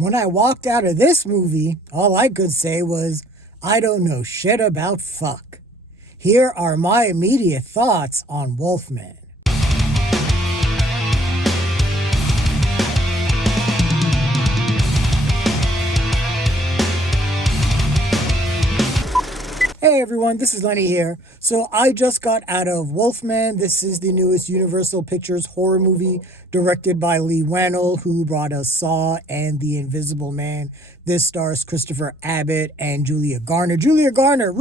When I walked out of this movie, all I could say was, I don't know shit about fuck. Here are my immediate thoughts on Wolfman. Hey everyone, this is Lenny here. So I just got out of Wolfman. This is the newest Universal Pictures horror movie directed by Leigh Whannell, who brought us Saw and The Invisible Man. This stars Christopher Abbott and Julia Garner. Julia Garner,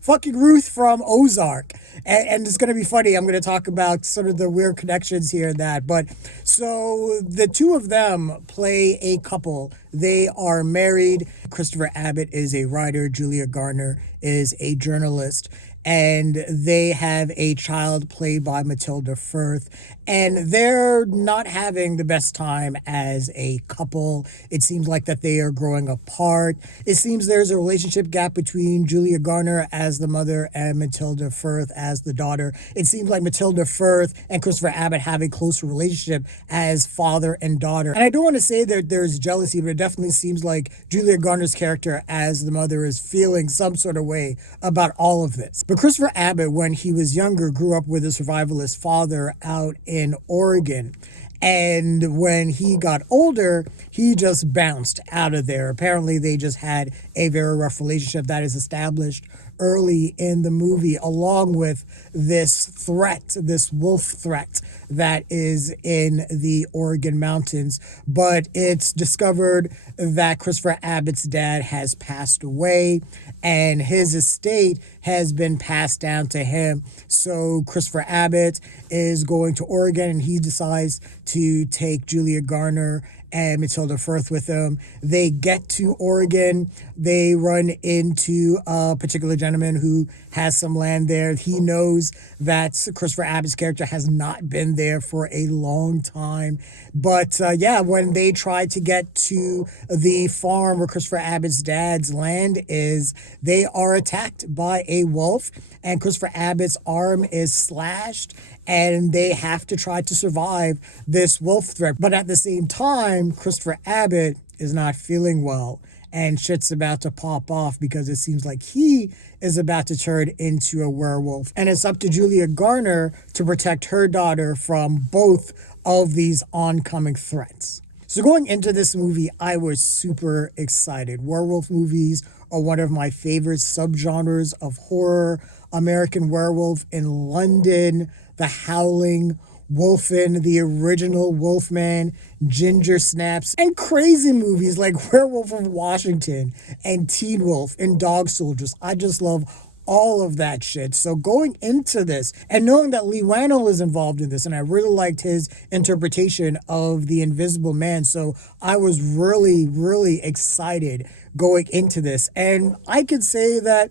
fucking Ruth from Ozark. And it's going to be funny. I'm going to talk about sort of the weird connections here and that. But so the two of them play a couple. They are married. Christopher Abbott is a writer. Julia Garner is a journalist. And they have a child played by Matilda Firth. And they're not having the best time as a couple. It seems like that they are growing apart. It seems there's a relationship gap between Julia Garner as the mother and Matilda Firth as the daughter. It seems like Matilda Firth and Christopher Abbott have a closer relationship as father and daughter. And I don't want to say that there's jealousy, but it definitely seems like Julia Garner's character as the mother is feeling some sort of way about all of this. But Christopher Abbott, when he was younger, grew up with a survivalist father out in Oregon. And when he got older, he just bounced out of there. Apparently, they just had a very rough relationship that is established early in the movie, along with this threat, this wolf threat that is in the Oregon mountains. But it's discovered that Christopher Abbott's dad has passed away and his estate has been passed down to him. So Christopher Abbott is going to Oregon and he decides to take Julia Garner and Matilda Firth with him. They get to Oregon. They run into a particular gentleman who has some land there. He knows that Christopher Abbott's character has not been there for a long time. But when they try to get to the farm where Christopher Abbott's dad's land is, they are attacked by a wolf and Christopher Abbott's arm is slashed and they have to try to survive this wolf threat. But at the same time, Christopher Abbott is not feeling well and shit's about to pop off because it seems like he is about to turn into a werewolf. And it's up to Julia Garner to protect her daughter from both of these oncoming threats. So going into this movie, I was super excited. Werewolf movies are one of my favorite subgenres of horror. American Werewolf in London, The Howling, Wolfen, the original Wolfman, Ginger Snaps, and crazy movies like Werewolf of Washington and Teen Wolf and Dog Soldiers. I just love all of that shit. So going into this and knowing that Leigh Whannell is involved in this, and I really liked his interpretation of the Invisible Man. So I was really, really excited going into this. And I could say that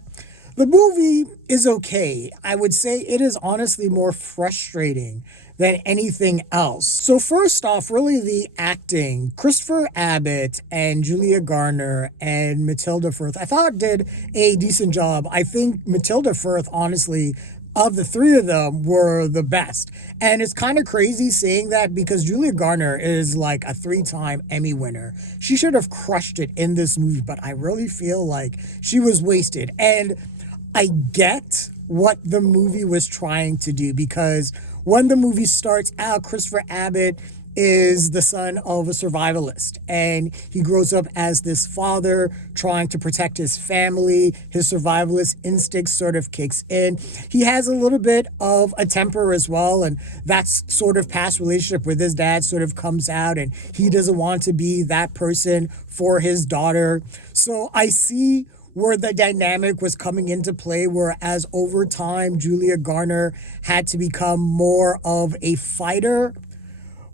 the movie is okay. I would say it is honestly more frustrating than anything else. So first off, really the acting. Christopher Abbott and Julia Garner and Matilda Firth, I thought did a decent job. I think Matilda Firth, honestly, of the three of them were the best. And it's kind of crazy saying that because Julia Garner is like a 3-time Emmy winner. She should have crushed it in this movie, but I really feel like she was wasted. And I get what the movie was trying to do because when the movie starts out, Christopher Abbott is the son of a survivalist and he grows up as this father trying to protect his family. His survivalist instinct sort of kicks in. He has a little bit of a temper as well, and that's sort of past relationship with his dad sort of comes out and he doesn't want to be that person for his daughter. So I see where the dynamic was coming into play, whereas over time, Julia Garner had to become more of a fighter.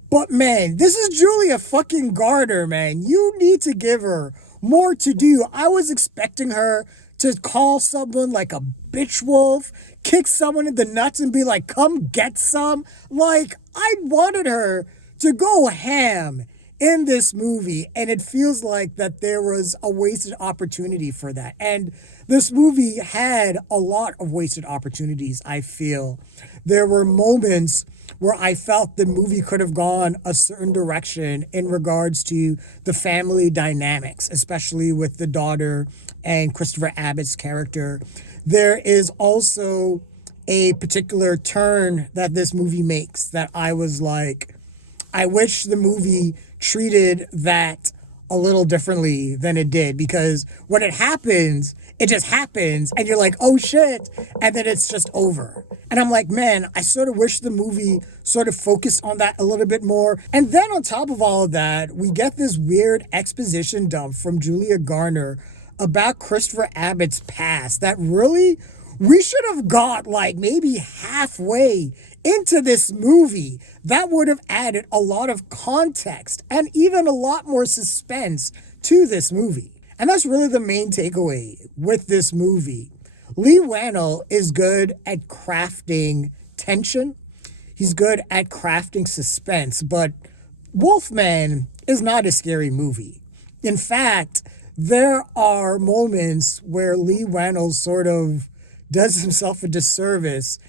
But man, this is Julia fucking Garner, man. You need to give her more to do. I was expecting her to call someone like a bitch wolf, kick someone in the nuts and be like, come get some. Like, I wanted her to go ham in this movie, and it feels like that there was a wasted opportunity for that. And this movie had a lot of wasted opportunities, I feel. There were moments where I felt the movie could have gone a certain direction in regards to the family dynamics, especially with the daughter and Christopher Abbott's character. There is also a particular turn that this movie makes that I was like, I wish the movie treated that a little differently than it did, because when it happens, it just happens and you're like, oh shit, and then it's just over. And I'm like, man, I sort of wish the movie sort of focused on that a little bit more. And then on top of all of that, we get this weird exposition dump from Julia Garner about Christopher Abbott's past that really, we should have got like maybe halfway into this movie. That would have added a lot of context and even a lot more suspense to this movie. And that's really the main takeaway with this movie. Leigh Whannell is good at crafting tension. He's good at crafting suspense, but Wolfman is not a scary movie. In fact, there are moments where Leigh Whannell sort of does himself a disservice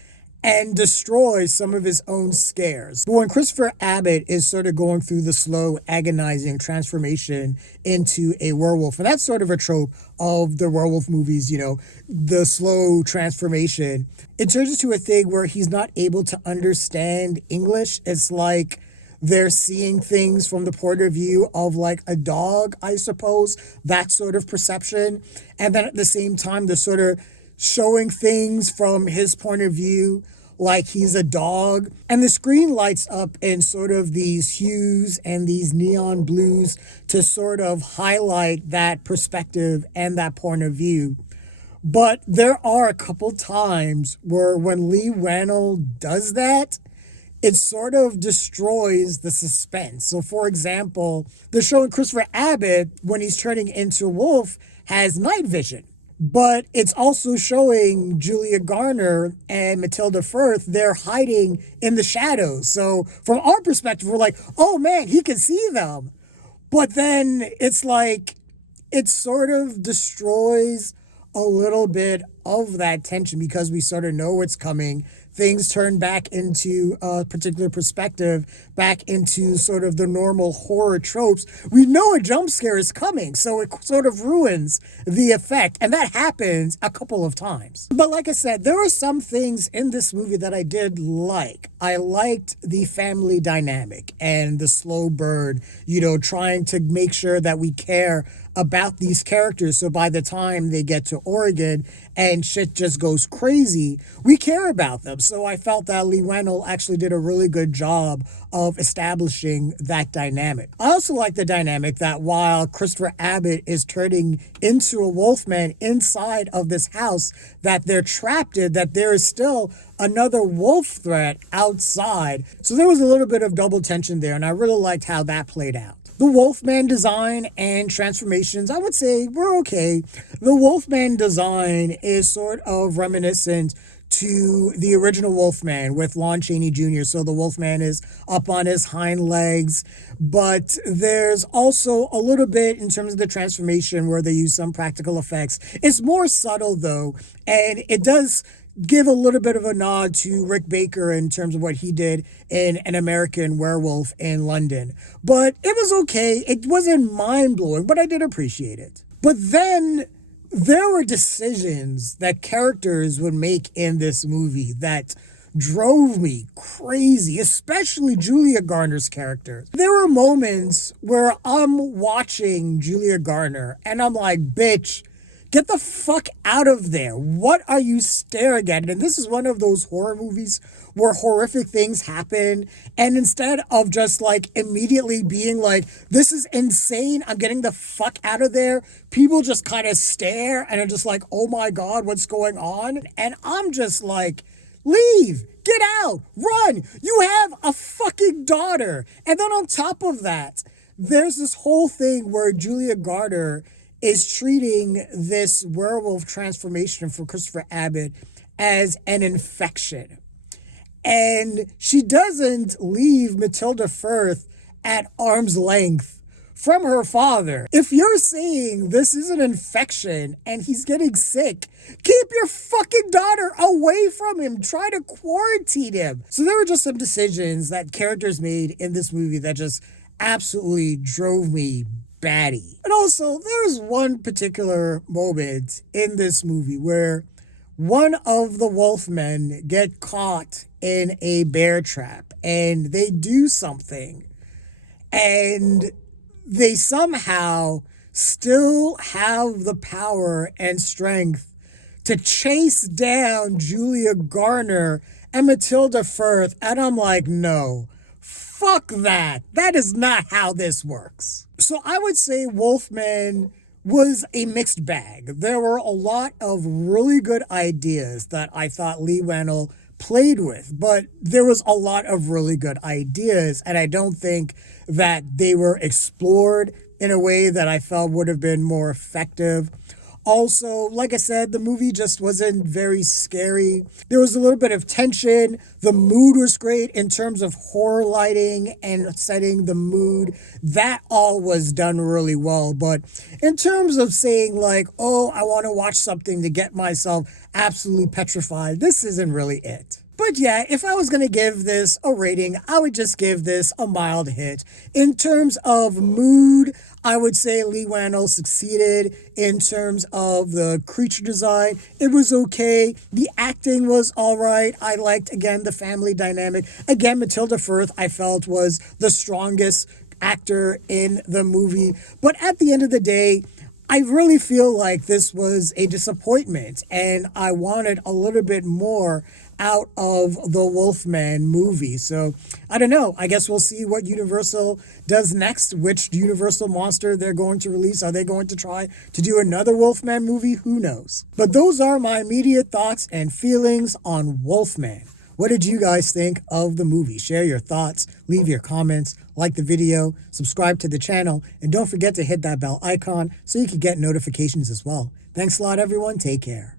and destroys some of his own scares. But when Christopher Abbott is sort of going through the slow, agonizing transformation into a werewolf, and that's sort of a trope of the werewolf movies, you know, the slow transformation, it turns into a thing where he's not able to understand English. It's like they're seeing things from the point of view of like a dog, I suppose, that sort of perception. And then at the same time, they're sort of showing things from his point of view like he's a dog. And the screen lights up in sort of these hues and these neon blues to sort of highlight that perspective and that point of view. But there are a couple times where when Leigh Whannell does that, it sort of destroys the suspense. So for example, they're showing Christopher Abbott when he's turning into a wolf has night vision. But it's also showing Julia Garner and Matilda Firth, they're hiding in the shadows. So from our perspective, we're like, oh man, he can see them. But then it's like, it sort of destroys a little bit of that tension because we sort of know what's coming. Things turn back into a particular perspective, back into sort of the normal horror tropes. We know a jump scare is coming, so it sort of ruins the effect. And that happens a couple of times. But like I said, there were some things in this movie that I did like. I liked the family dynamic and the slow burn, you know, trying to make sure that we care about these characters. So by the time they get to Oregon and shit just goes crazy, we care about them. So I felt that Leigh Whannell actually did a really good job of establishing that dynamic. I also like the dynamic that while Christopher Abbott is turning into a wolfman inside of this house that they're trapped in, that there is still another wolf threat outside. So there was a little bit of double tension there, and I really liked how that played out. The Wolfman design and transformations, I would say, were okay. The Wolfman design is sort of reminiscent to the original Wolfman with Lon Chaney Jr. So the Wolfman is up on his hind legs, but there's also a little bit in terms of the transformation where they use some practical effects. It's more subtle though, and it does give a little bit of a nod to Rick Baker in terms of what he did in An American Werewolf in London. But it was okay. It wasn't mind-blowing, but I did appreciate it. But then there were decisions that characters would make in this movie that drove me crazy, especially Julia Garner's character. There were moments where I'm watching Julia Garner and I'm like, bitch, get the fuck out of there. What are you staring at? And this is one of those horror movies where horrific things happen. And instead of just like immediately being like, this is insane, I'm getting the fuck out of there, people just kind of stare and are just like, oh my God, what's going on? And I'm just like, leave, get out, run. You have a fucking daughter. And then on top of that, there's this whole thing where Julia Garner is treating this werewolf transformation for Christopher Abbott as an infection. And she doesn't leave Matilda Firth at arm's length from her father. If you're saying this is an infection and he's getting sick, keep your fucking daughter away from him. Try to quarantine him. So there were just some decisions that characters made in this movie that just absolutely drove me batty. And also, there's one particular moment in this movie where one of the wolfmen get caught in a bear trap and they do something and they somehow still have the power and strength to chase down Julia Garner and Matilda Firth. And I'm like, no, fuck that. That is not how this works. So I would say Wolfman was a mixed bag. There were a lot of really good ideas that I thought Leigh Whannell played with, but there was a lot of really good ideas, and I don't think that they were explored in a way that I felt would have been more effective. Also, like I said, the movie just wasn't very scary. There was a little bit of tension. The mood was great in terms of horror lighting and setting the mood. That all was done really well. But in terms of saying like, oh, I want to watch something to get myself absolutely petrified, this isn't really it. But yeah, if I was going to give this a rating, I would just give this a mild hit. In terms of mood, I would say Leigh Whannell succeeded. In terms of the creature design, it was okay. The acting was all right. I liked, again, the family dynamic. Again, Matilda Firth, I felt, was the strongest actor in the movie. But at the end of the day, I really feel like this was a disappointment, and I wanted a little bit more out of the Wolfman movie. So I don't know. I guess we'll see what Universal does next, which Universal monster they're going to release. Are they going to try to do another Wolfman movie? Who knows? But those are my immediate thoughts and feelings on Wolfman. What did you guys think of the movie? Share your thoughts, leave your comments, like the video, subscribe to the channel, and don't forget to hit that bell icon so you can get notifications as well. Thanks a lot, everyone. Take care.